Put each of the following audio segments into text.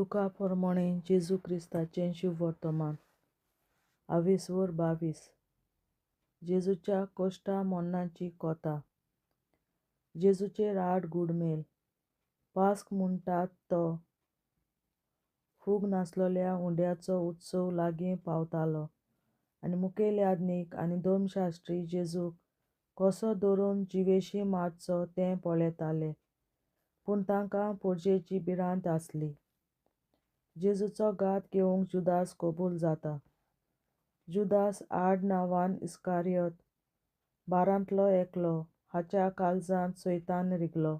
लुका प्रमाणे जेजू क्रिस्ताचें शुभ वर्तमान 22 जेजूच्या कोश्टा मोन्नाची कोता. जेजूचेर 8 गुडमेल. पास्क म्हणटात तो फूग नासलेल्या उंड्याचो उत्सव लागीं पावतालो आनी मुखेल याजनीक आनी धर्मशास्त्री जेजूक कसो धरून जिवेशी मारचो तें पळयताले, पूण तांकां पोरजेची भिरांत आसली. जेजूचो घात घेवंक जुदास कबूल जाता. जुदास आडनांवान इस्कारियोत, 12तलो एकलो, हाच्या काळजांत सैतान रिगलो.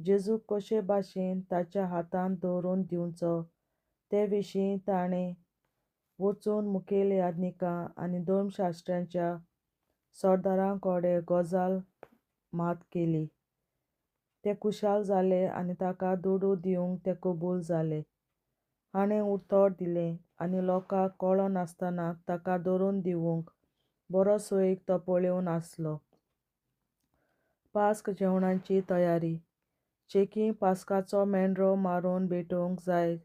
जेजूक कशे भाशेन ताच्या हातांत दवरून दिवचो ते विशीं ताणें वचून मुखेल याजनिकां आनी धर्मशास्त्रांच्या सरदारां कडेन गजाल मात केली. ते खुशाल जाले आनी ताका दुडू दिवंक ते कबूल जाले. हाणें उतर दिलें आनी लोकांक कळो नासतना ताका दवरून दिवंक बरो सोयीक तो पळोवन आसलो. पास्क जेवणाची तयारी. चेकी पास्काचो मेंढरो मारून भेटोवंक जाय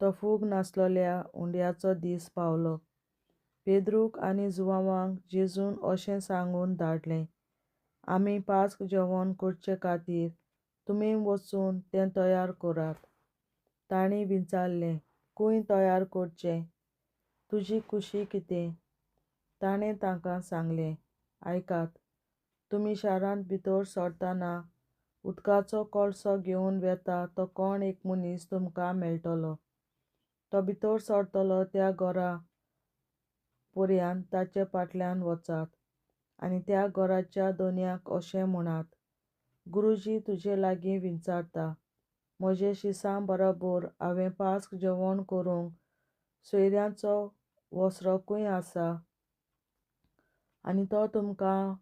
तो फूग नासलेल्या उंड्याचो दीस पावलो. पेद्रूक आनी जुवांवाक जेजून अशें सांगून धाडलें, आमी पास्क जेवण करचे खातीर तुमी वचून तें तयार करात. तांणी विचारलें, खंय तयार करचें? तुजी खुशी कितें? ताणें तांकां सांगलें, आयकात, तुमी शारांत भितर सरतना उदकाचो कळसो घेवन वेता तो कोण एक मनीस तुमकां मेळटलो. तो भितर सरतलो त्या घरा पर्यंत ताचे फाटल्यान वचात आनी त्या घराच्या धन्याक अशें म्हणात, गुरूजी तुजे लागीं विचारता, म्हजे शिसां बरोबर हांवें पास्क जेवण करूंक सोयऱ्याचो वस्रो खंय आसा? आनी तो तुमकां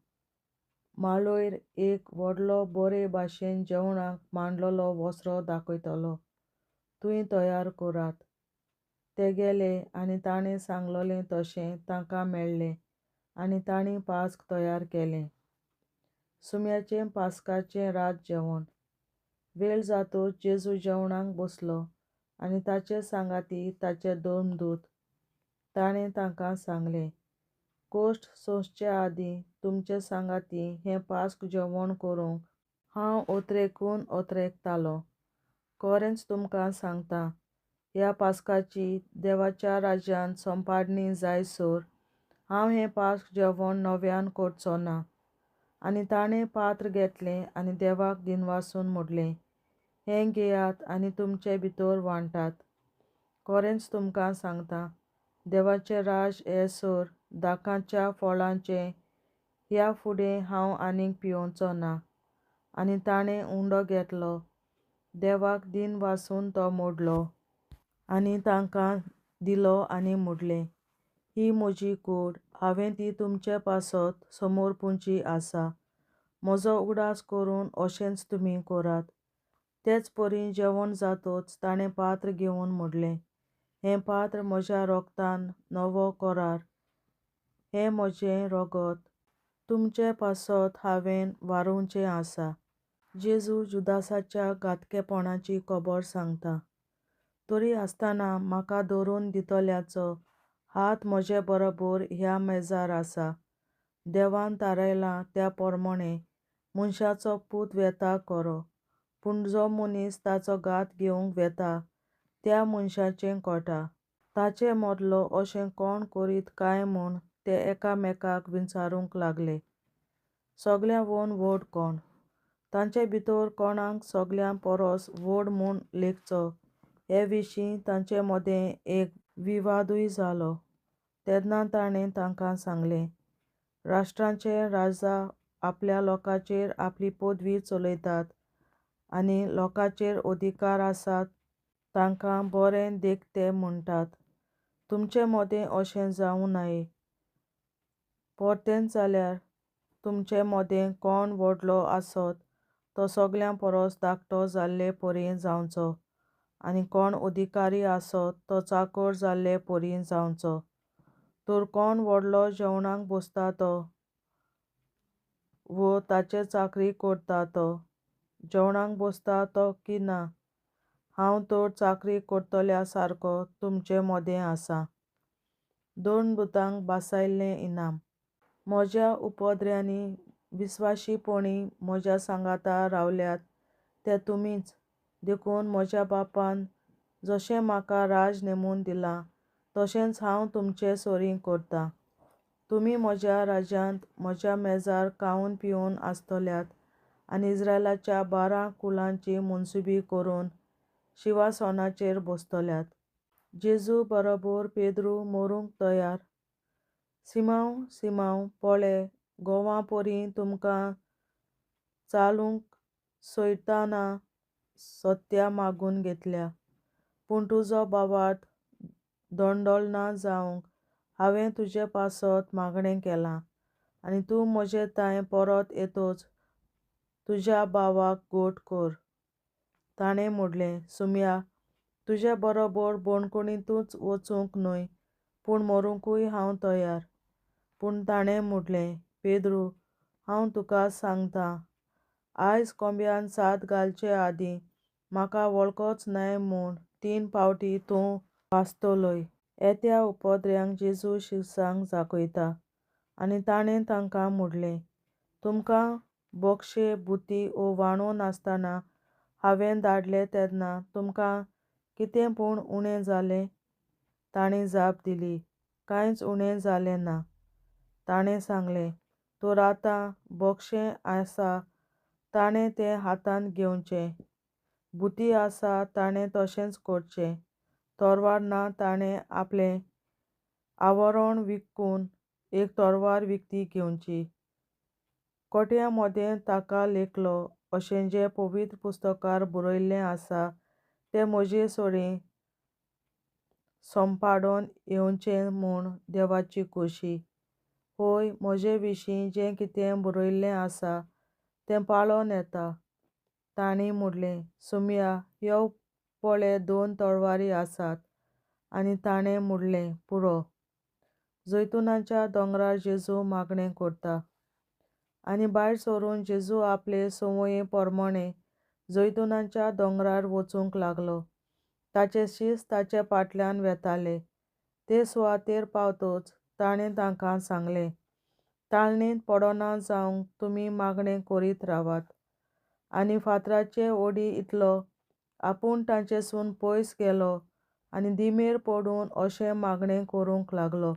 माळोयर एक व्हडलो बरे भाशेन जेवणाक मांडलोलो वस्रो दाखयतलो. थंय तयार करात. ते गेले आनी ताणें सांगलोलें तशें तांकां मेळ्ळें आनी तांणी पास्क तयार केलें. सुम्याचें पास्काचें रात जेवण. वेळ जातूच जेजू जेवणाक बसलो आनी ताचे सांगाती ताचे धर्मदूत. ताणें तांकां सांगलें, कोश्ट सोंसचे आदीं तुमचे सांगाती हें पास्क जेवण करूंक हांव अत्रेकून अत्रेकतालों. खरेंच तुमकां सांगतां, ह्या पास्काची देवाच्या राज्यांत सोंपाडणी जायसर हांव हें पास्क जेवण नव्यान करचो ना. आनी ताणें पात्र घेतलें आनी देवाक दिनवासून म्हणलें, हें घेयात आनी तुमचे भितर वांटात. खरेंच तुमकां सांगतां, देवाचें राज येसर दाखांच्या फळांचें ह्या फुडें हांव आनीक पिवोवचो ना. आनी ताणें उंडो घेतलो, देवाक दिनवासून तो मोडलो आनी तांकां दिलो आनी म्हणलें, ही म्हजी कूड, हांवें ती तुमचे पासत समर्पूंची आसा. म्हजो उडास करून अशेंच तुमी करात. तेच परी जेवण जातूच ताणें पात्र घेवन म्हणलें, हें पात्र म्हज्या रोगतान नवो करार. हें म्हजें रगत, तुमचे पासत हांवें व्हारोवचें आसा. जेजू जुदासाच्या घातकेपणाची खबर सांगता. तरी आसतना म्हाका धरून दितल्याचो हात म्हजे बरोबर ह्या मेजार आसा. देवान थारायलां त्या प्रमाणें मनशाचो पूत वेता खरो, पूण जो मनीस ताचो घात घेवंक वेता त्या मनशाचें खोटा. ताचे मदलो अशें कोण करीत काय म्हूण ते एकामेकाक विचारूंक लागले. सगळ्यांवन व्हड कोण? तांचे भितर कोणाक सगळ्यां परस व्हड म्हूण लेखचो हे विशीं तांचे मदें एक विवादूय जालो. तेन्ना ताणें तांकां सांगलें, राष्ट्रांचे राजा आपल्या लोकांचेर आपली पदवी चलयतात आनी लोकांचेर अधिकार आसात तांकां बरें देखते म्हणटात. तुमचे मदें अशें जावं नये. परतेंच जाल्यार तुमचे मदें कोण व्हडलो आसत तो सगळ्यां परस धाकटो जाल्ले परी जावचो आनी कोण अधिकारी आसत तो चाकर जाल्ले परी जावचो. तर कोण व्हडलो जेवणाक बसता तो वो ताचे चाकरी करता तो जेवणाक बसता तो की ना? हांव तर चाकरी करतल्या सारको तुमचें मोदें आसां. 2 भुतांक बासायल्लें इनाम. म्हज्या उपद्र्यांनी विस्वाशीपणी म्हज्या सांगाता रावल्यात ते तुमीच, देखून म्हज्या बापान जशें म्हाका राज नेमून दिलां तशेंच हांव तुमचें सोरीं करतां. तुमी म्हज्या राज्यांत म्हज्या मेजार खावन पिवन आसतल्यात आनी इस्रायलाच्या 12 कुलांची मुनसुबी करून शिंवासनाचेर बसतल्यात. जेजू बरोबर पेद्रू मरूंक तयार. सिमांव पळय, गोवा परीं तुमकां चालूंक सोयताना सत्या मागून घेतल्या, पूण तुजो बावार्थ दोंडोल ना जावंक हांवें तुजे पासत मागणें केलां आनी तूं म्हजे थंय परत येतोच तुज्या बावाक घोट कर. ताणें म्हणलें, सुम्या, तुजे बरोबर बंदखणींतूच वचूंक न्हय, पूण मरूंकूय हांव तयार. पूण ताणें म्हणलें, पेद्रू, हांव तुका सांगतां, आयज कोंब्यान 7 घालचे आदीं म्हाका वळखोच नाय म्हूण 3 फावटी तूं वाचतलोय. येत्या उपद्र्यांक जेजू शिरसांग दाखयता. आनी ताणें तांकां म्हणलें, तुमकां बोक्षे, बुती वो वांडो नासतना हांवें धाडलें तेन्ना तुमकां कितें पूण उणें जालें? ताणीं जाप दिली, कांयच उणें जालें ना. ताणें सांगलें, तर आतां बोक्षें आसा ताणें तें हातांत घेवचें, बुती आसा ताणें तशेंच करचें, तरवार ना ताणें आपलें आवरण विकून एक तरवार विकती घेवची. कोट्यां मोदें ताका लेखलो अशें जें पवित्र पुस्तकार बरयल्लें आसा तें म्हजे सोडीं सोंपाडोन येवचें म्हूण देवाची खोशी. हय, म्हजे विशीं जें कितें बरयल्लें आसा तें पाळोन येता. ताणीं म्हणलें, सुम्या, ह्यो पळय 2 तरवारी आसात. आनी ताणें म्हणलें, पुरो. जैतुनाच्या दोंगरार जेजू मागणें करता. आनी भायर सरून जेजू आपले संवये पोरमोणें जैतुनाच्या दोंगरार वचूंक लागलो. ताचे शिश्य ताचे फाटल्यान वेताले. ते सुवातेर पावतच ताणें तांकां सांगलें, ताळणेंत पडना जावंक तुमी मागणें करीत रावात. आनी फातराचे ओडी इतलो आपूण तांचेसून पयस गेलो आनी दिमेर पडून अशें मागणें करूंक लागलो,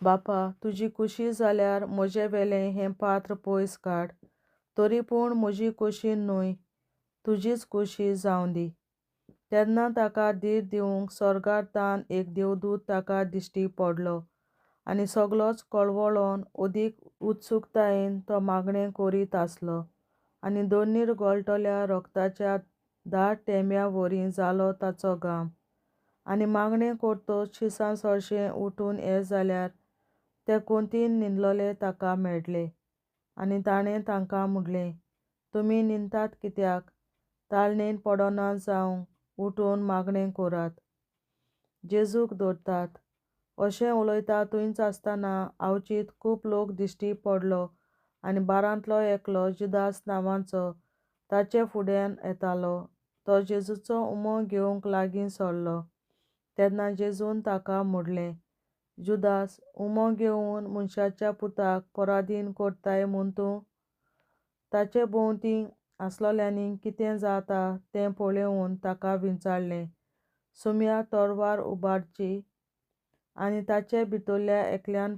बापा, तुजी खोशी जाल्यार म्हजे वेलें हें पात्र पयस काड. तरी पूण म्हजी खोशी न्हय, तुजीच खोशी जावं दी. तेन्ना ताका धीर दिवंक स्वर्गांतल्यान एक देवदूत ताका दिश्टी पडलो आनी सगळोच कळवळोन अदीक उत्सुकतायेन तो मागणें करीत आसलो. आनी दोनीर गळटल्या रोगताच्या दाट तेंब्यावरी जालो ताचो घाम. आनी मागणें करतच शिसां चडशें उठून येत जाल्यार ते कोंतीन न्हिदलोले ताका मेळ्ळे. आनी ताणें तांकां म्हणलें, तुमी न्हिदतात कित्याक? ताळणेंत पडना जावंक उठून मागणें करात. जेजूक धरतात. अशें उलयता थंयच आसतना आवचीत खूब लोक दिश्टी पडलो आनी 12रांतलो एकलो जुदास नांवाचो ताचे फुड्यान येतालो. तो जेजूचो उमो घेवंक लागीं सरलो. तेन्ना जेजून ताका म्हणलें, जुदास, उमो घेवन मनशाच्या पुताक पराधीन करताय म्हूण तूं? ताचे भोंवतणी आसलोल्यांनी कितें जाता तें पळयोवन ताका विचारलें, सुम्या, तरवार उबारची. आनी ताचे भितरल्या एकल्यान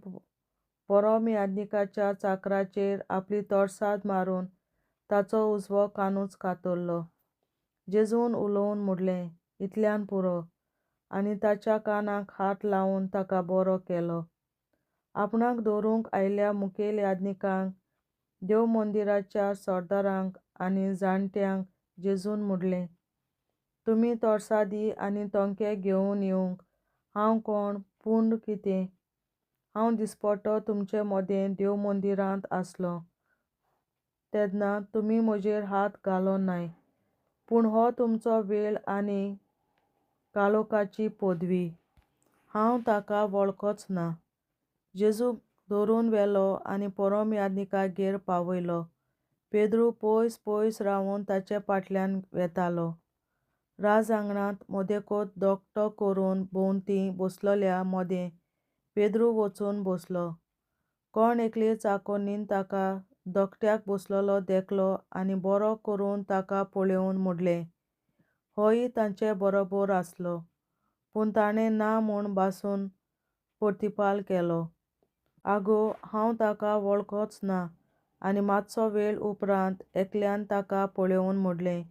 परम याजकाच्या चाकराचेर आपली तोळसाद मारून ताचो उजवो कानूच कातरलो. जेजून उलोवन म्हणलें, इतल्यान पुरो. आनी ताच्या कानाक हात लावन ताका बरो केलो. आपणाक धरूंक आयिल्ल्या मुखेल याजकांक, देव मंदिराच्या सरदारांक आनी जाणट्यांक जेजून म्हणलें, तुमी तोळसादी आनी तोंके घेवन येवंक हांव कोण, पूण कितें? हांव दिसपट्टो तुमचे मोदें देव मंदिरांत आसलों तेन्ना तुमी म्हजेर हात घालो नाय. पूण हो तुमचो वेळ आनी काळोखाची पदवी. हांव ताका वळखोच ना. जेजूक धरून व्हेलो आनी परम याजकागेर पावयलो. पेद्रू पयस पयस रावन ताचे फाटल्यान वेतालो. राज आंगणांत मोदेकोत दोगटो करून भोवती बसलोल्या मोदें पेद्रू वचून बसलो. कोण एकली चाकोनीन ताका दोगट्याक बसलोलो देखलो आनी बरो करून ताका पळोवन म्हणलें, होय तांचे बरोबर आसलो. पूण ताणें ना म्हूण भासून प्रतिपाल केलो. आगो, हांव ताका वळखोच ना. आनी मातसो वेळ उपरांत एकल्यान ताका पळोवन म्हणलें,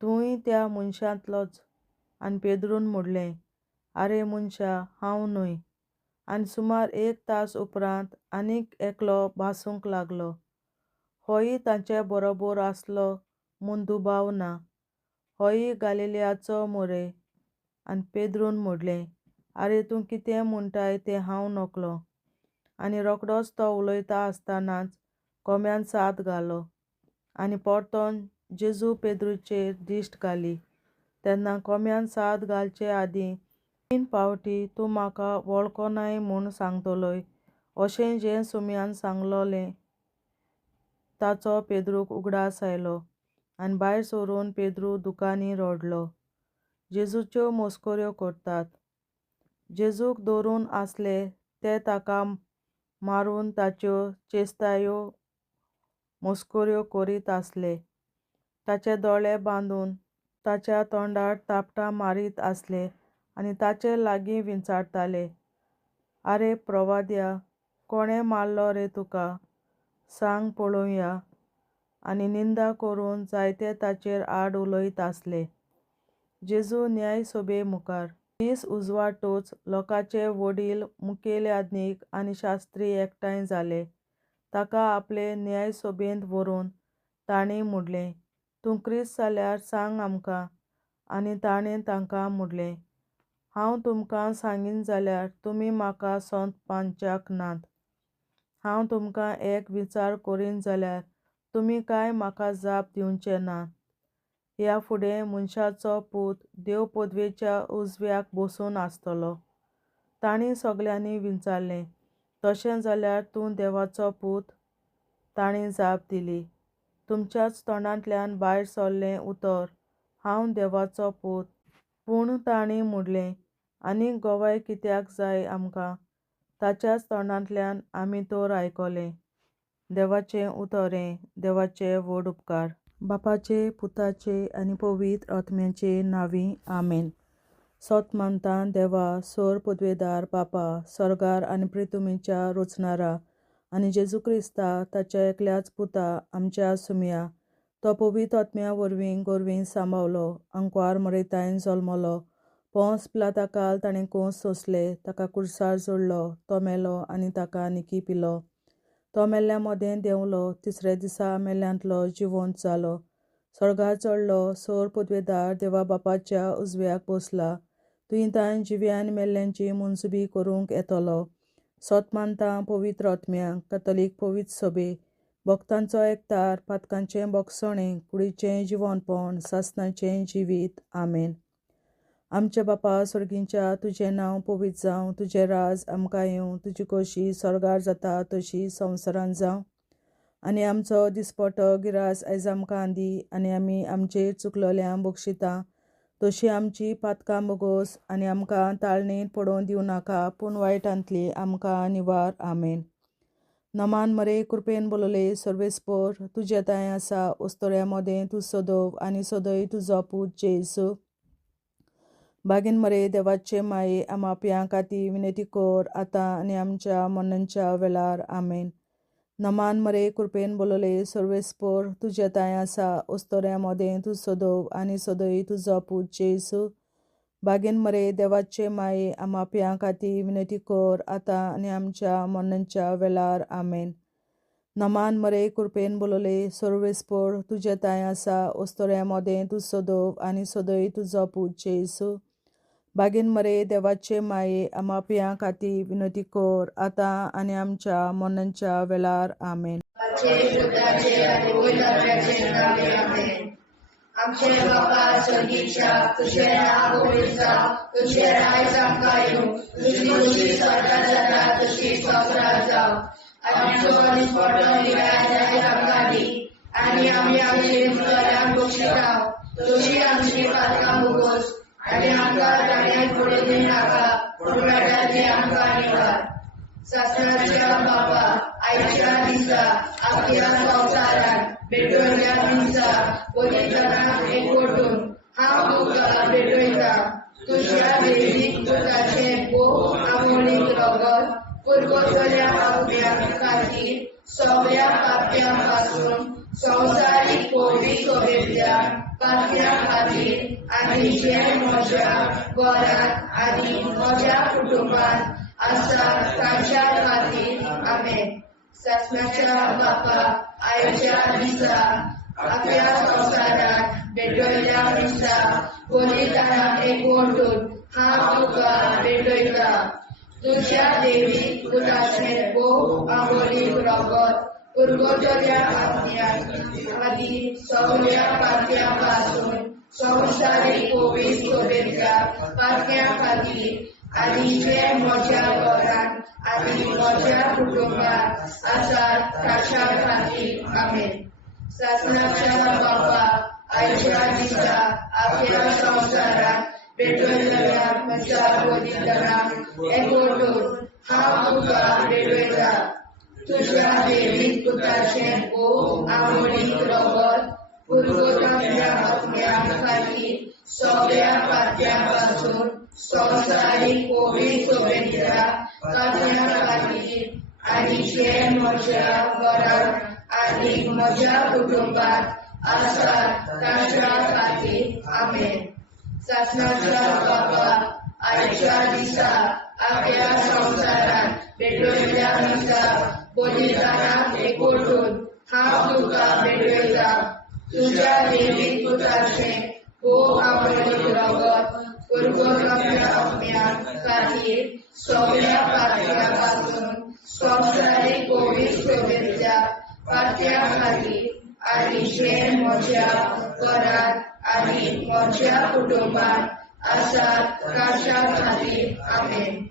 तूंय त्या मनशांतलोच. आनी पेद्रून म्हणलें, आरे मनशा, हांव न्हय. आनी सुमार 1 तास उपरांत आनीक एकलो भासूंक लागलो, होय तांचे बरोबर आसलो म्हूण दुबाव ना. होय गालिलेयाचो मोरे. आनी पेद्रून म्हणलें, आरे तूं कितें म्हणटाय तें हांव नकलो. आनी रोखडोच तो उलयता आसतनाच कोंब्यान साद घालो आनी परतोन जेजू पेद्रूचेर दिश्ट घाली. तेन्ना कोंब्यान साद घालचे आदीं 3 फावटी तूं म्हाका वळखोनाय म्हूण सांगतलोय, अशें जें सुमयान सांगलोलें. ताचो पेद्रूक उगडास आयलो आनी भायर सरून पेद्रू दुकानी रडलो. जेजूच्यो मस्कऱ्यो करतात. जेजूक धरून आसले ते ताका मारून ताच्यो चेस्तायो मस्कऱ्यो करीत आसले. ताचे दोळे बांदून ताच्या तोंडार तापटां मारीत आसले आनी ताचे लागीं विचारताले, आरे प्रवाद्या, कोणें मारलो रे तुका? सांग पळोवया. आनी निंदा करून जायते ताचेर आड उलयत आसले. जेजू न्याय सभे मुखार. दीस उजवाडटूच लोकांचे वडील, मुखेल्याधिक आनी शास्त्री एकठांय जाले. ताका आपले न्याय सभेंत व्हरून तांणी म्हणलें, तूं क्रिस्त जाल्यार सांग आमकां. आनी ताणें तांकां म्हणलें, हांव तुमकां सांगीन जाल्यार तुमी म्हाका सोंपपाच्याक नात. हांव तुमकां एक विचार करीन जाल्यार तुमी कांय म्हाका जाप दिवचे नात. ह्या फुडें मनशाचो पूत देव पदवेच्या उजव्याक बसून आसतलो. तांणी सगळ्यांनी विचारलें, तशें जाल्यार तूं देवाचो पूत? तांणी जाप दिली, तुमच्याच तोंडांतल्यान भायर सरलें उतर, हांव देवाचो पूत. पूण तांणी म्हणलें, आनीक गोवाय कित्याक जाय आमकां? ताच्याच तोंडांतल्यान आमी तर आयकलें. देवाचें उतरें. देवाचे व्हड उपकार. बापाचे, पुताचे आनी पवित्र आत्म्याचे नांवीं. आमेन. सोत मानता देवा, सर पदवेदार बापा, सर्गार आनी पृथ्वीच्या रचणारा, आनी जेजू क्रिस्ता ताच्या एकल्याच पुता आमच्या सुमया. तो पवित्र आत्म्या वरवीं गोरवीं सांबावलो, अंकवार मरयतायन जल्मलो, पोंस पिलाताकाल ताणें कोंस सोंसले, ताका कुर्सार जोडलो, तो मेलो आनी ताका निकी पिलो. तो मेल्ल्या मोदें देंवलो, तिसऱ्या दिसा मेल्ल्यांतलो जिवंत जालो, सर्गार चडलो, सर पदवेदार देवा बापाच्या उजव्याक बसला. तुयें जिव्या आनी मेल्ल्यांची मनसुबी करूंक येतलो. सोत मानता पवित्र आत्म्याक, कातोलीक पवित्र सभे, भक्तांचो एकठार, पातकांचें बोगसणें, कुडीचें जिवंतपण, सासणाचें जिवीत. आमेन. आमचे बापा सर्गींच्या, तुजें नांव पवित्र जावं, तुजें राज आमकां येवं, तुजी खोशी स्वर्गार जाता तशी संवसारांत जावं. आनी आमचो दिसपट्टो गिरास आयज आमकां दी, आनी आमी आमचेर चुकलोल्यांक बक्षिता तशी आमची पातकां बोगोस, आनी आमकां ताळणेंत पडोवन दिवं नाका, पूण वायटांतली आमकां निवार. आमेन. नमान मरे कृपेन बोलले सर्वेस्पर, तुजे ताय आसा उस्तोऱ्या मोदें तूं सोदोव, आनी सोदय तुजो पूत जेजू. बागीन मरे देवाचे माये, आमाप्यां खातीर विनंती कर, आतां आनी आमच्या मरणाच्या वेळार. आमेन. नमान मरे कृपेन बोलले सर्वेस्पर, तुजे ताय आसा उस्तोऱ्या मोदें तूं सोदोव, आनी सोदय तुजो पूत जेजू. बागीन मरे देवाचे माये, आमाप्यां खातीर विनंती कर, आतां आनी आमच्या मरणाच्या वेळार. आमेन. नमान मरे कृपेन बोलले सर्वेस्पर, तुजे ताय आसा उस्तोऱ्या मोदें तूं सोदोव, आनी सोदय तुजो पूत जेजू. बागीन मरे देवाचे माये, आमाप्यां खातीर विनंती कर, आतां आनी आमच्या मरणाच्या वेळार. आमेन. आमचे बापा स्वर्गीच्या, तुझे नाव पवित्र जावं, तुझे राज आमकां येवं, तुजी खुशी स्वर्गात जाता तशी संवसारांत जावं. आमचो दिसपट्टो गिराय आयज आमकां दी, आनी आमी आमचे मुखारांक बक्षिता तुझी आमची पातका मुगोस आणि आमका जाण्यात पडोदी नाका पडोडाची आमका निवार शासनाच्या बाबा आईच्या दिसा आपल्या संसारात भेटवल्या दिसा पोलिसांना एकवटून हा तुका भेटवयता तुझ्या देवी पुताचे पो आमोलीक रगत पूर्वजल्या आपल्या खातीर सगळ्या पाप्यांपासून संसारीक पोवी सोबेतल्या पाप्या खातीर आनी जे म्हज्या घरात आनी म्हज्या कुटुंबात आसा ताच्या खातीर आमेन. शासनाच्या बापा आयच्या दिसा आपल्या संसारात भेटवल्या दिसा बलिदानाक एकवटून हांव तुका भेटयता तुझ्या देवी पुताचे भोव आंबोलीक रगत पुरगोटल्या आत्म्याक आदी सगळ्या पाप्यांपासून संसारीक पोवी सोबेतल्या पाप्या खातीर आनी जे म्हज्या घरांत आनी म्हज्या कुटुंबात आसात ताच्या खातीर आमेन. शासनाच्या बापा आयच्या दिसा आपल्या संसारात भेटवलेल्या म्हज्या बलिदानाक एकवटून हांव तुका भेटयता तुझ्या देवी पुताचे भोव आंबोलीक रगत पुरगोटल्या आत्म्या खातीर सगळ्या पाप्यांपासून संसारीक पोवी सोबेतल्या पाप्या खातीर आनी जे म्हज्या घरांत आनी म्हज्या कुटुंबात आसात ताच्या खातीर आमेन. शासनाच्या बापा आयच्या दिसा आपल्या संसारात भेटवल्या दिसा बलिदानाक एकवटून हांव तुका भेटयता तुझ्या देवी पुताचे भोव आंबोलीक रगत पुरगोटल्या आत्म्या खातीर सगळ्या पाप्यांपासून संसारीक पोवी सोबेतल्या पाप्या खातीर आनी जे म्हज्या घरांत आनी म्हज्या कुटुंबात आसात ताच्या खातीर आमेन.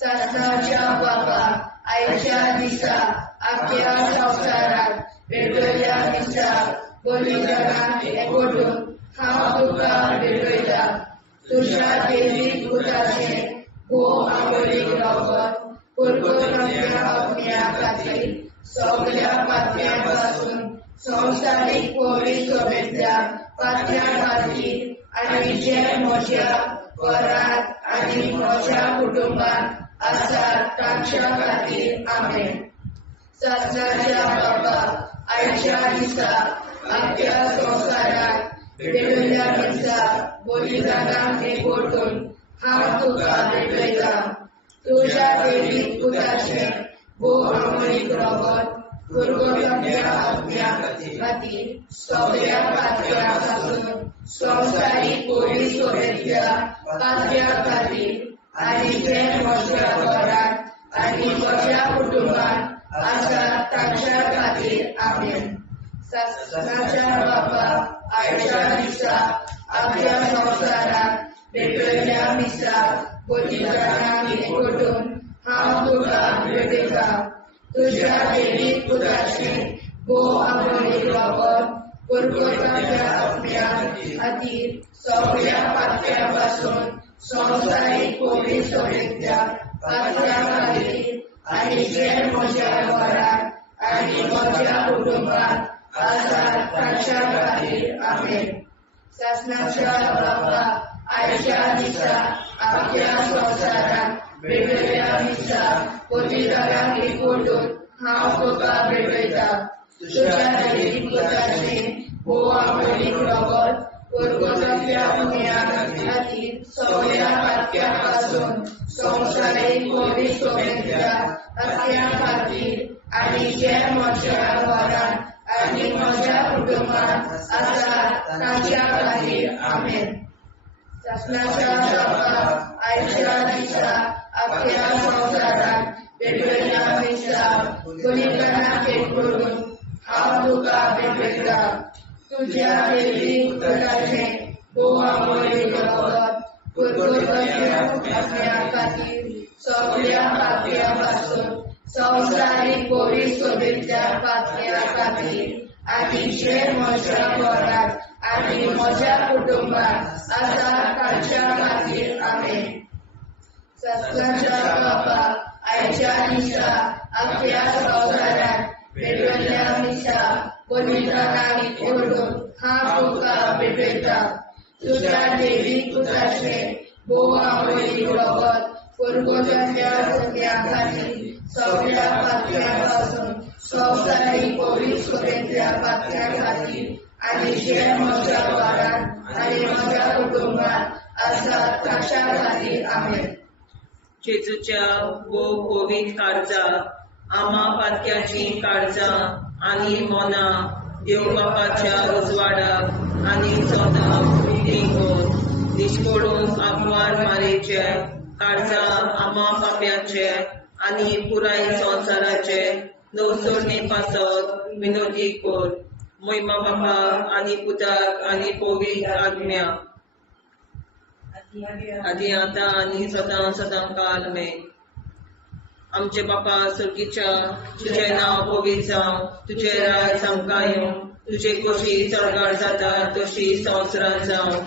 शासनाच्या बापा आयच्या दिसा आपल्या संसारात भेटवल्या दिसा बलिदानाक एकवटून हांव तुका भेटयता तुझ्या देवी पुताचे भोव आंबोलीक रगत पुरगोटल्या आत्म्या खातीर सगळ्या पाप्यांपासून संसारीक पोवी सोबेतल्या पाप्या खातीर आनी जे म्हज्या घरांत आनी म्हज्या कुटुंबात आसात ताच्या खातीर आमेन. शासनाच्या बापा आयच्या दिसा आपल्या संसारात भेटवल्या दिसा बलिदानाक एकवटून हांव तुका भेटयता तुझ्या देवी पुताचे भोव आंबोलीक रगत पुरगोटल्या आत्म्या खातीर सगळ्या पाप्यांपासून संसारीक पोवी सोबेतल्या पाप्या खातीर आनी जे म्हज्या घरांत आनी म्हज्या कुटुंबात आसात ताच्या खातीर आमेन. शासनाच्या बापा आयच्या दिसा आपल्या संसारात भेटवल्या दिसा बलिदानाक एकवटून हांव तुका भेटयता तुझ्या देवी पुताचे भोव आंबोलीक रगत पुरगोटल्या आत्म्या खातीर सगळ्या पाप्यांपासून संसारीक पोवी सोबेतल्या पाप्या खातीर आनी जे म्हज्या घरांत आनी म्हज्या कुटुंबात आसात ताच्या खातीर आमेन. शासनाच्या बापा आयच्या दिसा आपल्या संसारात भेटवल्या दिसा बलिदानाक एकवटून हांव तुका भेटयता तुझ्या देवी पुताचे भोव आंबोलीक रगत पुरगोटल्या आत्म्या खातीर सगळ्या पाप्यांपासून संसारीक पोवी सोबेतल्या पाप्या खातीर आनी जे म्हज्या घरांत आनी म्हज्या कुटुंबात आसात ताच्या खातीर आमेन. शासनाच्या बापा आयच्या दिसा आपल्या संसारात भेटवल्या दिसा बलिदानाक एकवटून हांव तुका भेटयता तुझ्या देवी पुताचे भोव आंबोलीक रगत पुरगोटल्या आत्म्या खातीर सगळ्या पाप्यांपासून संसारीक पोवी सोबेतल्या पाप्या खातीर आनी जे म्हज्या घरांत आनी म्हज्या कुटुंबात आसा तांच्या खातीर आमेन. सत्वाच्या बापाक आयच्या दिसा आख्या संवसारात पेटयल्ल्या दिसा पवित्र नामीक ओडून हांव तुका पेटयता. तुज्या देवीक पुताचे भोव आमोली रगत परगोजाच्या सगळ्या खातीर सगळ्या पातळ्यां पासून संवसारीक पवित्रतेच्या पातळ्या खातीर आनी जे म्हज्या वारांत आनी म्हज्या कुटुंबात आसात तांच्या खातीर आमेन. जेजूच्या भोव पवित्र काळजा आमा पातक्याची काळजा आनी मोना देव बापाच्या उजवाडाक आनी सदांच निगोन निश्पडून आग्वार मारेचे काळजा आमा पाप्याचे आनी पुराय संवसाराचे नवसोडणे पासत विनोदी कोर. महिमा बापा आनी पुताक आनी पवित्र आत्म्या आदी आतां आनी सदां सदां काल आमेन. आमचे बापा सर्गीच्या तुझें नांव पवित्र जावं, तुझें राज आमकां येवं, तुजे कशी चडगाड जाता तशी संवसारांत जावं.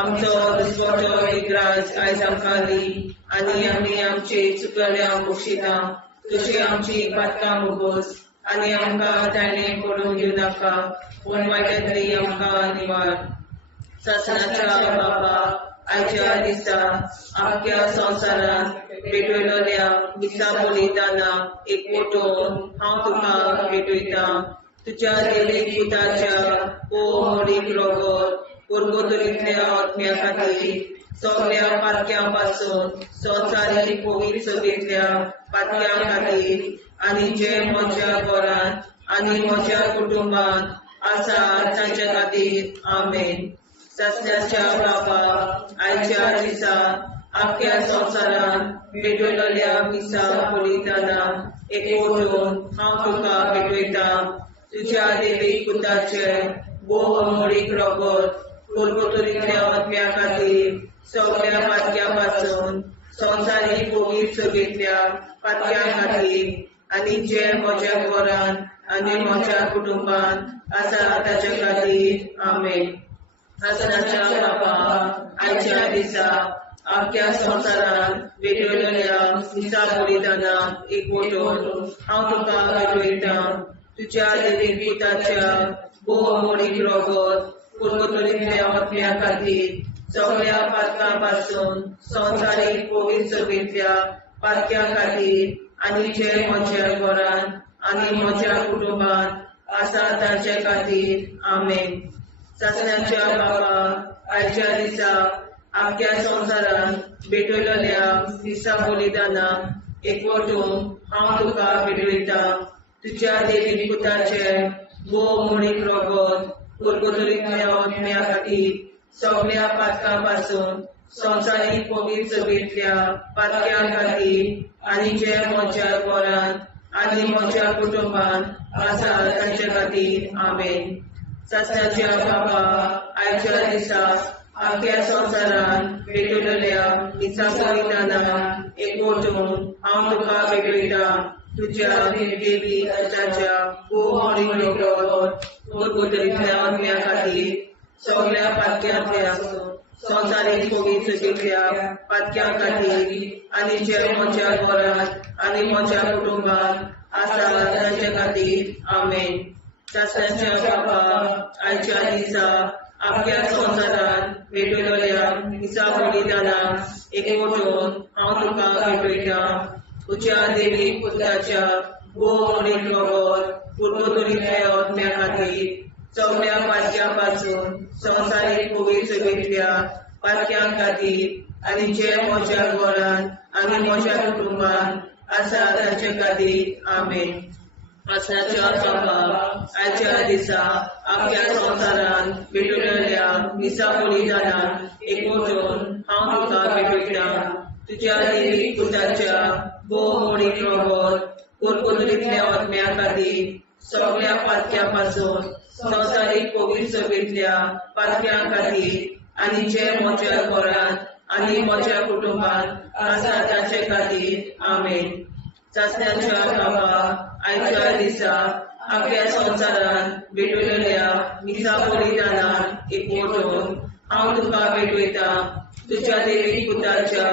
आमचो दिसवटो विग्राज आयज आमकां दी आनी आमी आमचे चुकल्यांक बक्षिता. तशी आमची पातकां मुगोस आनी आमकां ताणें पडून दिवं नाका, पूण वायटांतली आमकां निवार. सासणाच्या बापा आयच्या दिसा आख्या संवसारांत पेटयलोल्या दिसा बलिदाना एकवटून हांव तुका पेटयता. तुज्या देवीक पुताच्या मोडीक रगत परगोतरींतल्या आत्म्या खातीर सगळ्या पातक्यां पासून संवसारीक पवित्र सभेंतल्या पातक्यां खातीर आनी जे म्हज्या घरांत आनी म्हज्या कुटुंबांत आसा तांच्या खातीर आमेन. सासण्याच्या बापा आयच्या दिसा आख्या संवसारांत पेटयलोल्या दिसा बलिदाना एकवटून हांव तुका पेटयता. तुज्या देवीक पुताचे भोव अमोलीक रगत परगोतरींतल्या आत्म्या खातीर सगळ्या पातक्यां पासून संवसारीक पवित्र सभेंतल्या पातक्यां खातीर आनी जे म्हज्या घरांत आनी म्हज्या कुटुंबांत आसा ताच्या खातीर आमेन. सासणाच्या बापा आयच्या दिसा आख्या संवसारांत पेटयलोल्या दिसा बलिदाना एकवटून हांव तुका पेटयता. तुज्या देवीक पुताच्या भोव अमोलीक रगत परगोतरींतल्या आत्म्या खातीर सगळ्या पातकां पासून संवसारीक पवित्र सभेंतल्या पातक्यां खातीर आनी जे म्हज्या घरांत आनी म्हज्या कुटुंबांत आसा तांचे खातीर आमेन. सासण्याच्या बापा आयच्या दिसा आख्या संवसारांत पेटयलोल्या दिसा बलिदाना एकवटून हांव तुका पेटयता. तुज्या देवीक पुताचे भोव अमोलीक रगत परगोतरींतल्या आत्म्या खातीर सगळ्या पातकां पासून संवसारीक पवित्र सभेंतल्या पातक्यां खातीर आनी जे म्हज्या घरांत आनी म्हज्या कुटुंबांत आसा तांचे खातीर आमेन. सासण्याच्या बापा आयच्या दिसा आख्या संवसारांत पेटयलोल्या दिसा बलिदाना एकवटून हांव तुका पेटयता. तुज्या देवीक पुताच्या भोव अमोलीक रगत परगोतरींतल्या आत्म्या खातीर सगळ्या पातक्यांतल्या संवसारीक पवित्र सभेंतल्या पातक्यां खातीर आनी जे म्हज्या घरांत आनी म्हज्या कुटुंबांत आसा तांचे खातीर आमेन. सासण्याच्या बापा आयच्या दिसा आख्या संवसारांत पेटयलोल्या दिसा बलिदाना एकवटून हांव तुका पेटयता. तुज्या देवीक पुताच्या भोव अमोलीक रगत परगोतरींतल्या आत्म्या खातीर सगळ्या पातक्यां पासून संवसारीक पवित्र सभेंतल्या पातक्यां खातीर आनी जे म्हज्या घरांत आनी म्हज्या कुटुंबांत आसा तांचे खातीर आमेन. सासण्याच्या बापा आयच्या दिसा आख्या संवसारांत पेटयलोल्या दिसा बलिदाना एकवटून हांव तुका पेटयता. तुज्या देवीक पुताच्या भोव अमोलीक रगत परगोतरींतल्या आत्म्या खातीर सगळ्या पातक्यां पासून संवसारीक पवित्र सभेंतल्या पातक्यां खातीर आनी जे म्हज्या घरांत आनी म्हज्या कुटुंबांत आसा तांचे खातीर आमेन. सासण्याच्या बापा आयच्या दिसा आख्या संवसारान भेटलेल्या मिसा बलिदानान एकवटून हांव तुका भेटयता तुज्या देवी पुताच्या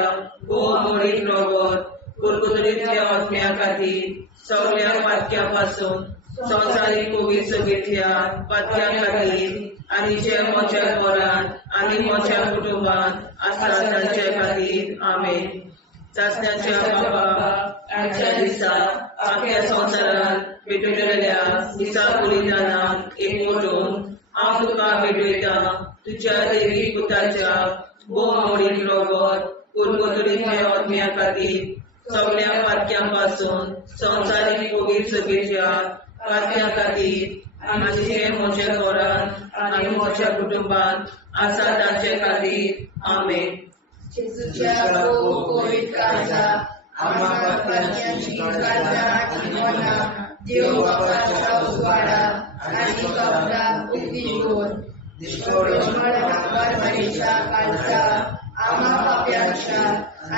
मोडीक रगत कुरकुतरीतल्या आत्म्या खातीर सगळ्या पातक्या पासून संवसारीक कोवीड सगळ्या पातक्या खातीर आनी जे म्हज्या घरान आनी म्हज्या कुटुंबान आसा तांचे खातीर आमेन. चाचण्याच्या बाबा आजच्या दिसा आख्या संवसारान भेटलेल्या मिसा बलिदानाक एकवटून हांव तुका भेटयता तुज्या देवी पुताच्या मोडीक रगत कुरकुतरीतल्या आत्म्या खातीर सगळ्या पातक्यां पासून संवसारीक कोवीड सगळ्या पातक्या खातीर आनी जे म्हज्या घरान आनी म्हज्या कुटुंबान आसा तांचे खातीर आमेन. जेजूच्या कोवीड काळजा आम्हा पातक्यांची काळजा आनी मना देव बापाच्या उजवाडा आनी कपडा उक्ती कर. परमेच्या काळजा आम्हा पाप्यांच्या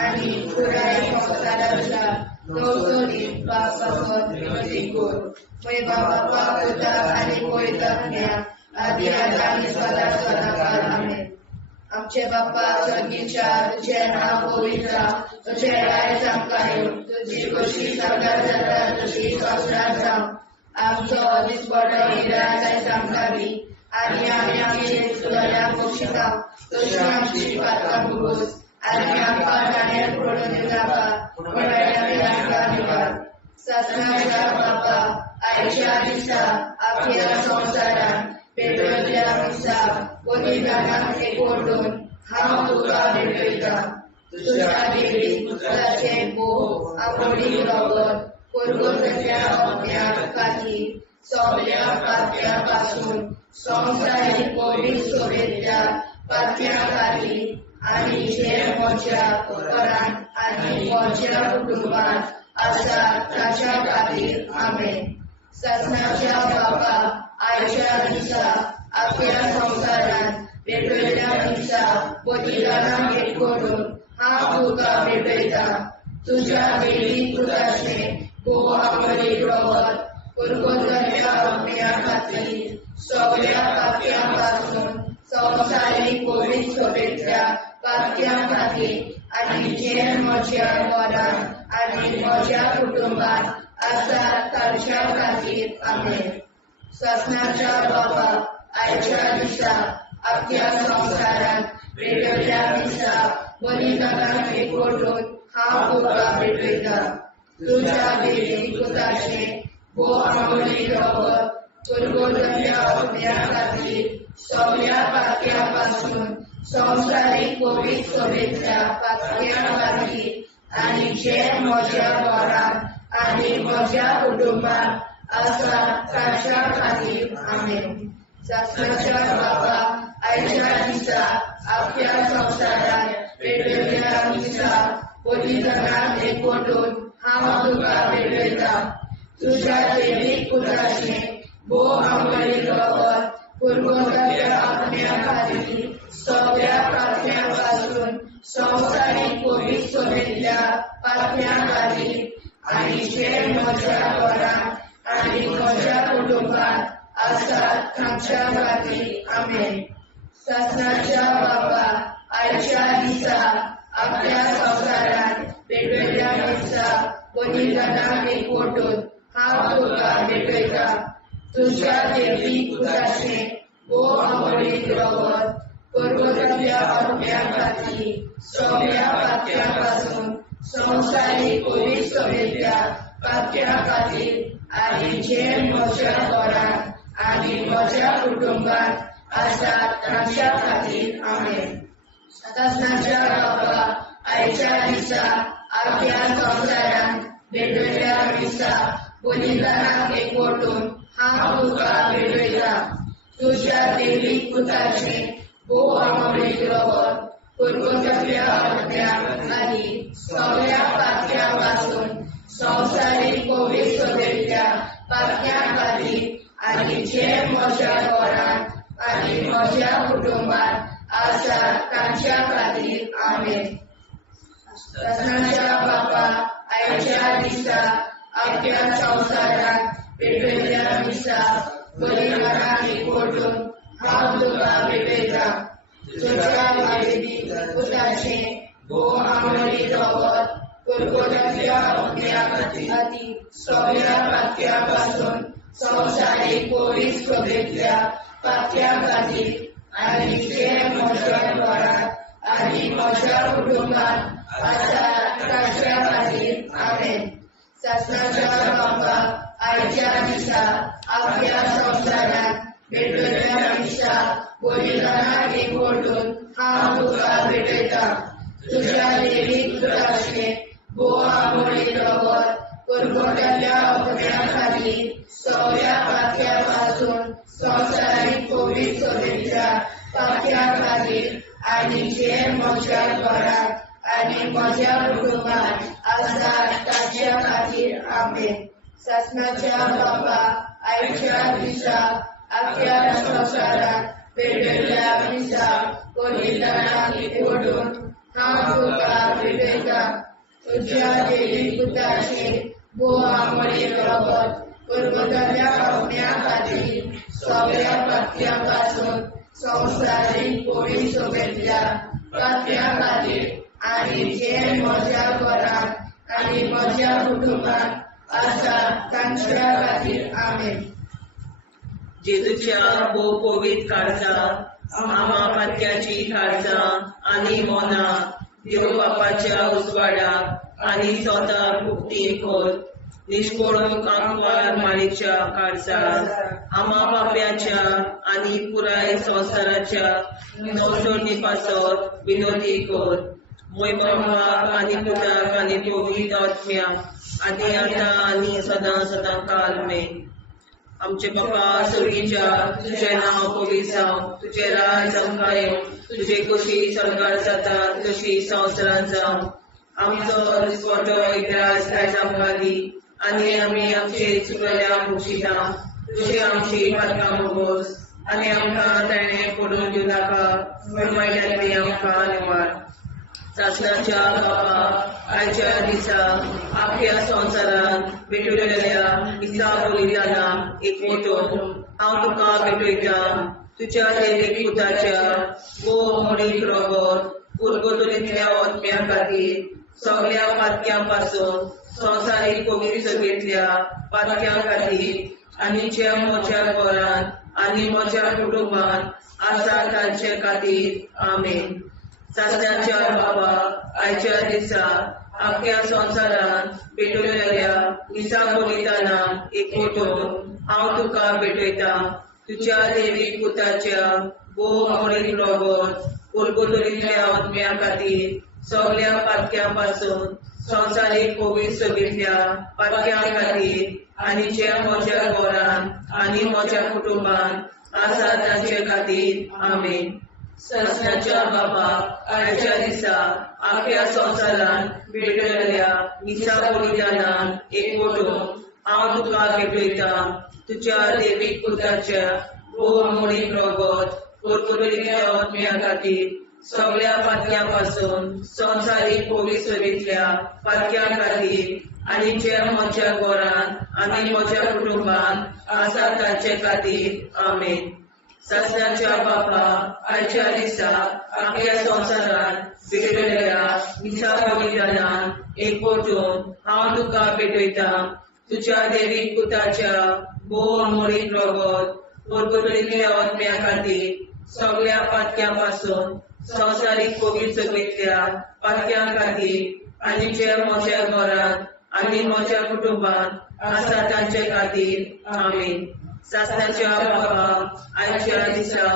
आनी पुराय संवसाराच्या नवसरीत बापासत विनंती कर. बाबा पुता आनी पवित्रात्म्या आदी आनी सदा सदाकाळ आमेन. आमचे बाप्पा स्वर्गीच्या तुझे नाव पवित्र तुझे राय जावं येवं तुझी कशी सगळ्यात जाता तशी संवसारात जावं. आमचो दिसपडो हिराय सांगताली आनी आमी आमचे चुकल्यांक बक्षिता तशी आमची पातकां भोगोस आनी आमकां नाण्यार पडून दिवनाका पण आमकां निवार. सत्नाच्या बापा आयच्या दिसा आख्या संवसारान भेटलेल्या मिसा बलिदानाक एकवटून हांव तुका भेटयता तुज्या देवी पुताचे मोडीक रगत कुरकुतरीतल्या आत्म्या खातीर सगळ्या पातक्यां पासून संवसारीक कोवीड सगळ्या पातक्यां खातीर आनी जे म्हज्या घरान आनी म्हज्या कुटुंबान आसा ताच्या खातीर आमेन. सत्नाच्या बापा आयच्या दिसा आख्या संवसारान भेटलेल्या मिसा बलिदानाक एकवटून हांव तुका भेटयता तुज्या देवी पुताचे मोडीक रगत कुरकुतरीतल्या आत्म्या खातीर सगळ्या पातक्यां पासून संवसारीक कोवीड सगळ्या पातक्यां खातीर आनी जे म्हज्या घरान आनी म्हज्या कुटुंबान आसा तांच्या खातीर आमेन. सत्नाच्या बापा आयच्या दिसा आख्या संवसारान भेटलेल्या मिसा बलिदानाक एकवटून हांव तुका भेटयता तुज्या देवी पुताचे मोडीक रगत कुरकुतरीतल्या आत्म्या खातीर सगळ्या पातक्यां पासून संवसारीक कोवीड सगळ्या पातक्यां खातीर आनी जे म्हज्या घरान आनी म्हज्या कुटुंबान आसा तांच्या खातीर आमेन. सत्नाच्या बापा आयच्या दिसा आख्या संवसारान भेटलेल्या मिसा बलिदानाक एकवटून हांव तुका भेटयता तुज्या देवी पुताचे मोडीक रगत कुरकुतरीतल्या आत्म्या खातीर सगळ्या पातक्यां पासून संवसारीक कोवीड सगळ्या पातक्यां खातीर आनी जे म्हज्या घरान आनी म्हज्या कुटुंबान आसा तांच्या खातीर आमेन. सत्नाच्या बापा आयच्या दिसा आख्या संवसारान भेटलेल्या मिसा बलिदानाक एकवटून हांव तुका भेटयता तुज्या देवी पुताचे मोडीक रगत कुरकुतरीतल्या आत्म्या खातीर सगळ्या पातक्यां पासून संवसारीक कोवीड सगळ्या पातक्यां खातीर आनी जे म्हज्या घरान आनी म्हज्या कुटुंबान आसा तांच्या खातीर आमेन. सत्नाच्या बापा आयच्या दिसा आख्या संवसारान भेटलेल्या मिसा बलिदानाक एकवटून हांव तुका भेटयता तुज्या देवी पुताचे मोडीक रगत कुरकुतरीतल्या आत्म्या खातीर सगळ्या पातक्यां पासून संवसारीक कोवीड सगळ्या पातक्यां खातीर आनी जे म्हज्या घरान आनी म्हज्या कुटुंबान आसा तांच्या खातीर आमेन. सत्नाच्या बापा आयच्या दिसा आख्या संवसारान भेटयल्या मिसा बलिदानाक एकवटून हांव तुका भेटयता तुज्या वायेनी पुताचे भोव आमोरी रगत कुरकुऱ्याच्या अग्न्या खातीर सगळ्या पातक्यापासून संवसारीक पोलीस सभेतल्या पातक्या खातीर आनी जे म्हज्या घरांत आनी म्हज्या कुटुंबांत आसा ताच्या खातीर आमेन. सासणाच्या बापाक आयच्या दिसा आपल्या संवसारांत भेटयल्या मिसा बलिदानाक एकवटून हांव तुका भेटयता तुज्या देवीक पुताचे भोव आमोरी रगत कुरकुऱ्याच्या अग्न्या खातीर सगळ्या पातक्यापासून संवसारीक पोलीस सभेतल्या पातक्या खातीर आनी जे म्हज्या घरांत आनी म्हज्या कुटुंबांत आसा ताच्या खातीर आमेन. सासणाच्या बापाक आयच्या दिसा आपल्या संवसारांत भेटयल्या मिसा बलिदानाक एकवटून हांव तुका भेटयता तुज्या देवीक पुताचे भोव आमोरी रगत कुरकुऱ्याच्या अग्न्या खातीर सगळ्या पातक्यापासून संवसारीक पोलीस सभेतल्या पातक्या खातीर आनी जे म्हज्या घरांत आनी म्हज्या कुटुंबांत आसा तांच्या खातीर आमेन. जेजूच्या भोव पवित्र काळजांत आमा पातक्याची काळजां आनी मोना देव बापाच्या उजवाडाक आनी स्वता भुक्ती खोल निष्पळून आंकवार माळेच्या काळजांत आमा बाप्याच्या आनी पुराय संवसाराच्या संसोडणी पासत विनोदी कोर मोय बापाक आनी पुताक आनी पवित्र आत्म्याक आनी आतां आनी सदां सदां काल मेन. आमचे बापा सर्गीच्या तुझें नांव पवित्र जावं तुजें राज आमकां येवं तुजे कशी सरकार जाता तशी संवसारांत जावं आमचो दिसपटो एकदांच आयज आमकां दी आनी आमी आमचे चुकलेल्यांक बक्षिता तुजी आमची पातकां भोगोस आनी आमकां ताणें पडून दिवं नाका वायट्यांतली आमकां निवाड. सासणाच्या बापा आयच्या दिसा आख्या संवसारांत भेटयल्या मिसा बलिदानाक एकवटून हांव तुका भेटयता तुज्या देवीक पुताच्या भोव आमोरी रगत कुरकुऱ्याच्या अग्न्या खातीर सगळ्या पातक्यापासून संवसारीक पवित्र सभेतल्या पातक्या खातीर आनी ज्या म्हज्या घरांत आनी म्हज्या कुटुंबांत आसा तांचे खातीर आमेन. सासणाच्या बाबा आयच्या दिसा आख्या संवसारांत भेटयल्या मिसा बलिदानाक एकवटून हांव तुका भेटयता तुज्या देवीक पुताच्या भोव आमोरी रगत कुरकुऱ्याच्या अग्न्या खातीर सगळ्या पातक्यापासून संवसारीक पवित्र सभेतल्या पातक्या खातीर आनी ज्या म्हज्या घरांत आनी म्हज्या कुटुंबांत आसा तांचे खातीर आमेन. सासणाच्या बापाक आयच्या दिसा आख्या संवसारांत भेटयल्या मिसा बलिदानाक एकवटून हांव तुका भेटयता तुज्या देवीक पुताच्या भोव आमोरी रगत कुरकुऱ्याच्या अग्न्या खातीर सगळ्या पातक्यापासून संवसारीक पवित्र सभेतल्या पातक्या खातीर आनी ज्या म्हज्या घरांत आनी म्हज्या कुटुंबांत आसा तांचे खातीर आमेन. सासणाच्या बापा आयच्या दिसा आख्या संवसारांत भेटयल्या मिसा बलिदानाक एकवटून हांव तुका भेटयता तुज्या देवीक पुताच्या भोव आमोरी रगत कुरकुऱ्याच्या अग्न्या खातीर सगळ्या पातक्यापासून संवसारीक पवित्र सभेतल्या पातक्या खातीर आनी ज्या म्हज्या घरांत आनी म्हज्या कुटुंबांत आसा तांचे खातीर आमेन. सासणाच्या बापा आयच्या दिसा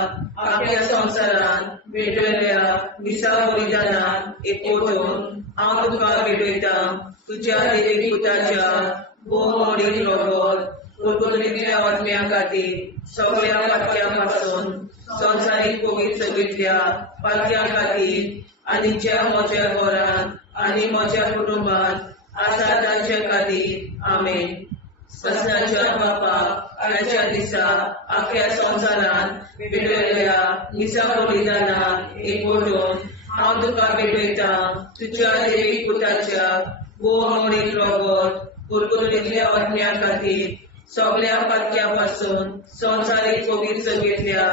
आख्या संवसारांत भेटयल्या मिसा बलिदानाक एकवटून हांव तुका भेटयता तुज्या देवीक पुताच्या भोव आमोरी रगत कुरकुऱ्याच्या अग्न्या खातीर सगळ्या पातक्यापासून संवसारीक पवित्र सभेतल्या पातक्या खातीर आनी ज्या म्हज्या घरांत आनी म्हज्या कुटुंबांत आसा तांचे खातीर आमेन. सासणाच्या बापा आयच्या दिसा आख्या संवसारांत भेटयल्या मिसा बलिदानाक एकवटून हांव तुका भेटयता तुज्या देवीक पुताच्या भोव आमोरी रगत कुरकुऱ्याच्या अग्न्या खातीर सगळ्या पातक्यापासून संवसारीक पवित्र घेतल्या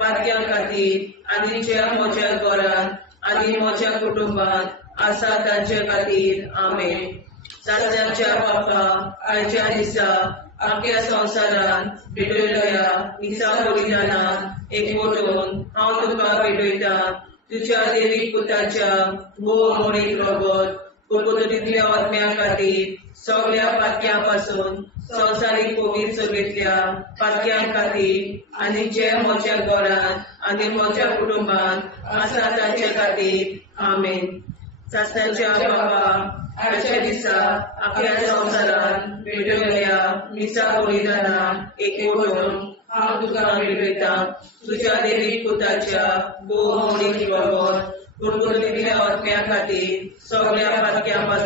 पातक्यां खातीर आनी ज्या म्हज्या घरांत आनी म्हज्या कुटुंबात आसा तांचे खातीर आमेन. सासऱ्यांच्या बापा आयच्या दिसा आख्या संवसारान भेटयल्या मिसा बलिदानाक एकवटून हांव तुका भेटयता तुज्या देवीक पुताच्या भोव मोडीक रगत कुरकुरीतल्या आत्म्या खातीर सगळ्या पातक्यां संवसारीक पवित्र घेतल्या पातक्यां खातीर आनी जे म्हज्या घरांत आनी म्हज्या कुटुंबात आसा तांचे खातीर आमेन. सासऱ्यांच्या बापा आयच्या दिसा आख्या संवसारान भेटयल्या मिसा बलिदानाक एकवटून हांव तुका भेटयता तुज्या देवीक पुताच्या भोव मोडीक रगत कुरकुरीतल्या आत्म्या खातीर सगळ्या पातक्यां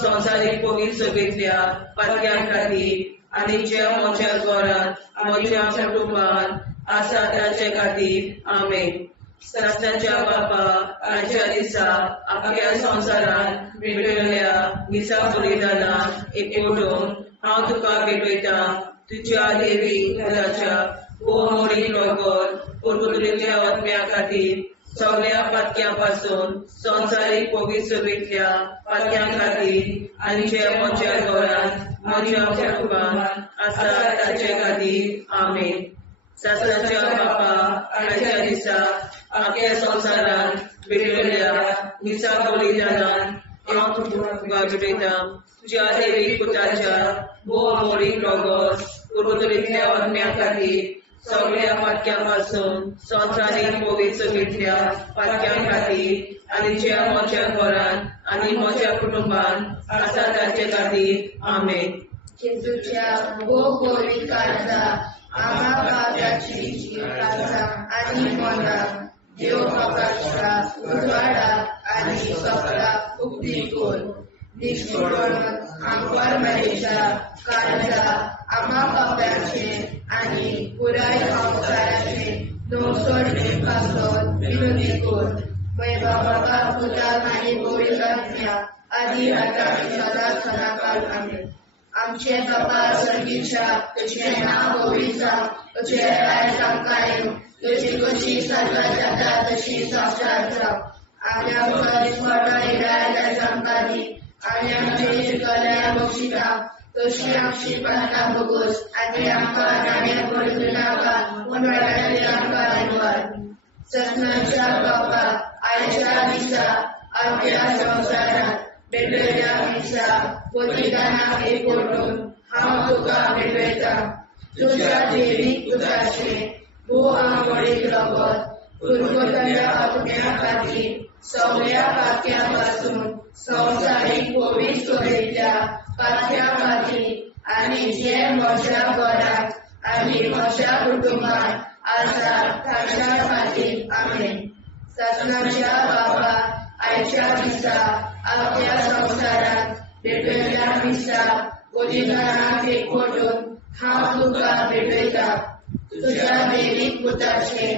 संवसारीक पवित्र घेतल्या पातक्यां खातीर आनी जे म्हज्या घरांत म्हज्या कुटुंबात आसा तांचे खातीर आमेन. सासऱ्यांच्या बापा आयच्या दिसा आख्या संवसारान भेटयल्या मिसा बलिदानाक एकवटून हांव तुका भेटयता तुज्या देवीक पुताच्या भोव मोडीक रगत कुरकुरीतल्या आत्म्या खातीर सगळ्या पातक्यां संवसारीक पवित्र घेतल्या पातक्यां खातीर आनी जे म्हज्या घरांत म्हज्या कुटुंबात आसा तांचे खातीर आमेन. सासऱ्यांच्या बापा आयच्या दिसा आख्या संवसारान भेटयल्या मिसा बलिदानाक हांव तुका भेटयता तुज्या देवीक पुताच्या भोव मोडीक रगत कुरकुरीतल्या आत्म्या खातीर सगळ्या पातक्यां संवसारीक पवित्र घेतल्या पातक्यां खातीर आनी जे म्हज्या घरांत आनी म्हज्या कुटुंबात आसा तांचे खातीर आमेन. जेजूच्या भोव पवित्र काळजा आम्हा पाप्याची काळजा आनी मोनाक देव बापाच्या उजवाडाक आनी सगळ्याक उक्ती कर. निष्ठुरपण आमकां मेळच्या काळजा आम्हा पाप्याचे आनी पुराय संवसाराचे नवसोडणे पासत विनोदी कर. बाबा पुताक आनी पवित्र आत्म्या आदी आतां आनी सदांच सदांकाळ आमेन. आमचे बाबा सर्गीच्या तुझे नाव पवित्र तुझे राज आमकां येवं तुजी कशी स्वर्गात जाता तशी संवसारांत जावं. आनी आमचो दिसपट्टो इराय आमकां दी आनी आमचे इश्टगल्या बक्षिता तशी आमची प्रार्थना बगोस आनी आमकां नाण्या पडूं नाका पूण वाटायली आमकां निवार. ससनाच्या बापा आयच्या दिसा आमच्या संवसारांत भेटयल्या मिसा बलिदानाक एकवटून हांव तुका भेटयता तुज्या देवीक पुताचे भोव मोडीक रगत कुरकुरीतल्या आत्म्या खातीर सगळ्या पातक्यां संवसारीक पवित्र घेतल्या पातक्यां खातीर आनी जे म्हज्या घरांत आनी म्हज्या कुटुंबात आसा तांच्या खातीर आमेन. ससनाच्या बापा आयच्या दिसा आख्या संवसारांत भेटयल्या मिसा बलिदानाक एकवटून हांव तुका भेटयता तुज्या देवीक पुताचे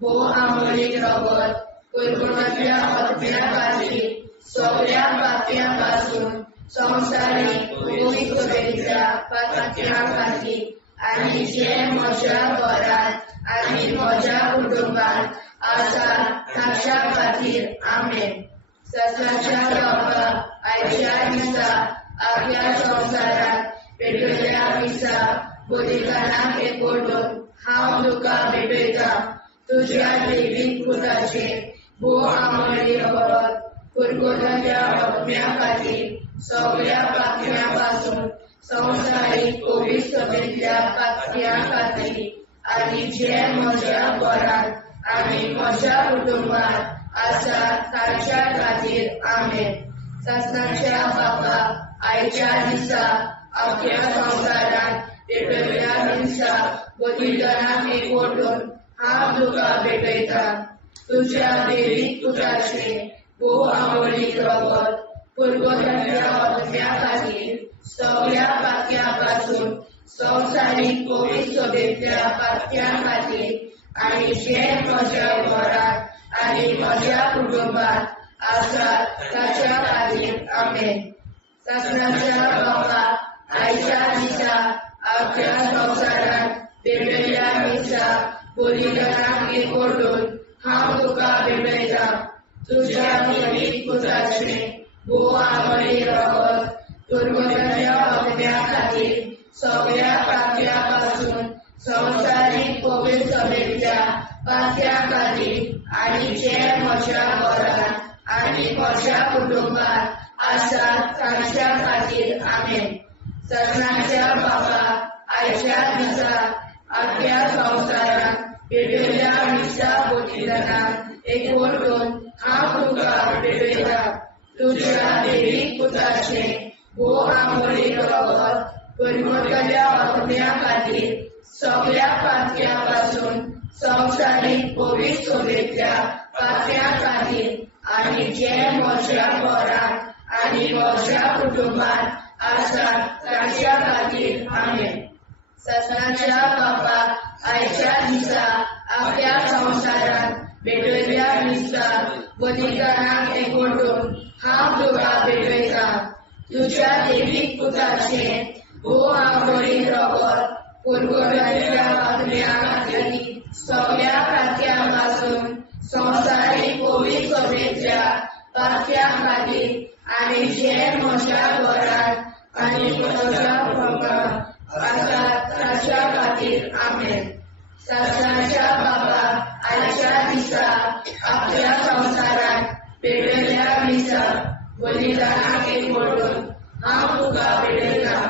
भोव मोडीक रगत कुरकुरीतल्या आत्म्या खातीर सगळ्या पातक्यां संवसारीक पवित्र घेतल्या पातक्यां खातीर आनी जे म्हज्या घरांत आनी म्हज्या कुटुंबात आसा तांच्या खातीर आमेन. ससनाच्या बापा आयच्या दिसा आख्या संवसारांत भेटयल्या मिसा बलिदानाक एकवटून हांव तुका भेटयता तुज्या देवीक पुताचे भोव मोडीक रगत कुरकुरीतल्या आत्म्या खातीर सगळ्या पातक्यां संवसारीक पवित्र घेतल्या पातक्यां खातीर आनी जे म्हज्या घरांत आनी म्हज्या कुटुंबात आसा तांच्या खातीर आमेन. ससनाच्या बापा आयच्या दिसा आख्या संवसारांत भेटयल्या मिसा बलिदानाक एकवटून हांव तुका भेटयता तुज्या देवीक पुताचे भोव मोडीक रगत कुरकुरीतल्या आत्म्या खातीर सगळ्या पातक्यां संवसारीक पवित्र घेतल्या पातक्यां खातीर आनी जे म्हज्या घरांत आनी म्हज्या कुटुंबात आसा तांच्या खातीर आमेन. ससनाच्या बापा आयच्या दिसा आख्या संवसारांत वेगवेगळ्या मिसा बलिदानाक एकवटून हांव तुका भेटयता तुज्या दैवीक पुताचे भोव आवडी रगत पुर्वजांच्या हक्क्या खातीर सगळ्या पात्या पासून संवसारीक पवित्रतेच्या पात्या खातीर आनी जे म्हज्या घरांत आनी म्हज्या कुटुंबात आसात तांच्या खातीर आमेन. सगळ्यांच्या बाबा आयच्या दिसा आख्या संवसारांत वेगवेगळ्या मिसा बलिदानाक एकवटून हांव तुका भेटयता तुज्या दैवीक पुताचे भोव आंबोळी रगत पुर्वजांच्या हक्क्या खातीर सगळ्या पात्या पासून संवसारीक पवित्रतेच्या पात्या खातीर आनी जे म्हज्या घरांत आनी म्हज्या कुटुंबात आसात तांच्या खातीर आमेन. सगळ्यांच्या बापाक आयच्या दिसा आख्या संवसारांत वेगवेगळ्या मिसा बलिदानाक एकवटून हांव तुका भेटयता तुज्या दैवीक पुताचे भोव आंबोळी रगत पुर्वजांच्या हक्क्या खातीर सगळ्या पात्या पासून संवसारीक पवित्रतेच्या पात्या खातीर आनी जे म्हज्या घरांत आनी म्हज्या कुटुंबात आसात तांच्या खातीर आमेन. सगळ्यांच्या बाबा आयच्या दिसा आख्या संवसारांत वेगवेगळ्या मिसा बलिदानाक एकवटून हांव तुका भेटयता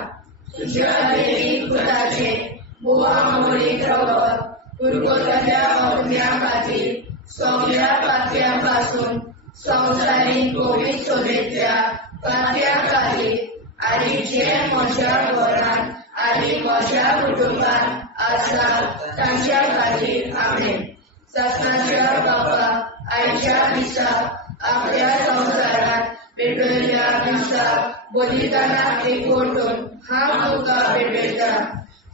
तुज्या दैवीक पुताचे भोव आंबोळी रगत पुर्वजांच्या हक्क्या खातीर सगळ्या पात्या पासून संवसारीक पवित्रतेच्या पात्या खातीर आनी जे म्हज्या घरांत आनी म्हज्या कुटुंबात आसात तांच्या खातीर आमेन. सगळ्यांच्या बाबा आयच्या दिसा आख्या संवसारांत वेगवेगळ्या मिसा बलिदानाक एकवटून हांव तुका भेटयता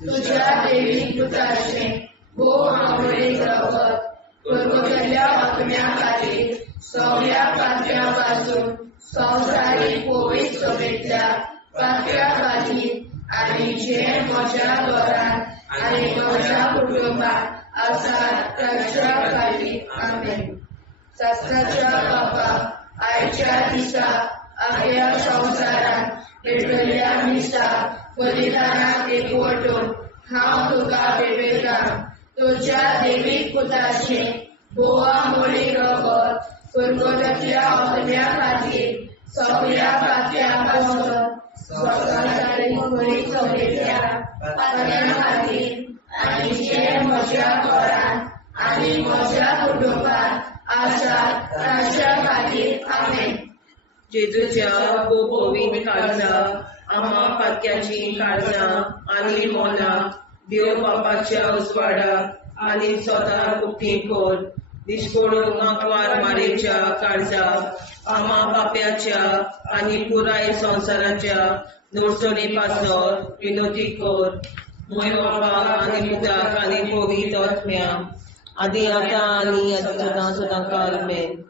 तुज्या दैवीक पुताचे भोव आंबोळी रगत पुर्वजांच्या हक्क्या खातीर सगळ्या पात्या पासून संवसारीक पवित्रतेच्या पात्या खातीर आनी जे म्हज्या घरांत आनी म्हज्या कुटुंबात आसात तांच्या खातीर आमेन. सगळ्यांच्या बाबा आयच्या दिसा आख्या संवसारांत वेगवेगळ्या मिसा बलिदानाक एकवटून हांव तुका भेटयता तुज्या दैवीक पुताचे भोव आंबोळी रगत पुर्वजांच्या हक्क्या खातीर सगळ्या पात्या पासून संवसारीक पवित्रतेच्या पात्या खातीर आनी जे म्हज्या घरांत आनी म्हज्या कुटुंबात आसात तांच्या खातीर आमेन. जेजूच्या पवित्र काळजा आम्हा पातक्याची काळजा आनी मोना देव बापाच्या उजवाडाक आनी सदां उक्ती कोर दिसपडून आंकवार मारेच्या काळजा आम्हा पाप्याच्या आनी पुराय संवसाराच्या नोडचणी पासर विनोदी कोर मोय बापाक आनी पुताक आनी पवित्र आत्म्या आदी आतां आनी सदां सदां काल आमेन.